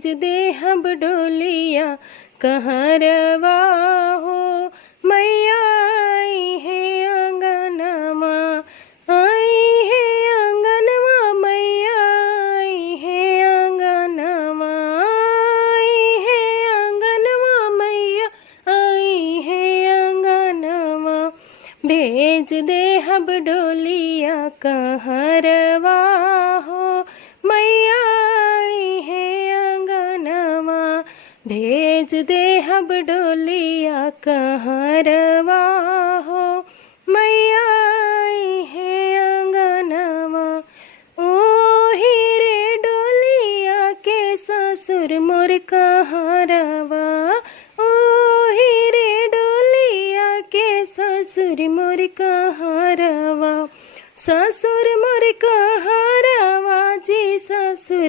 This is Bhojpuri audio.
भेज दे हम डोलिया कहरवा हो। मैया आई है अंगनमा, आई है अंगनमा, मैया आई है अंगनमा, आई है अंगनमा, मैया आई है अंगनमा। भेज दे हम डोलिया कहरवा हो। मैया आई है अंगनमा, भेज दे हम डोलिया कहरवा हो। मैया आई है अंगनमा। ओ हीरे डोलिया के ससुर मोर कहरवा, ओ हीरे डोलिया के ससुर मोर कहरवा। ससुर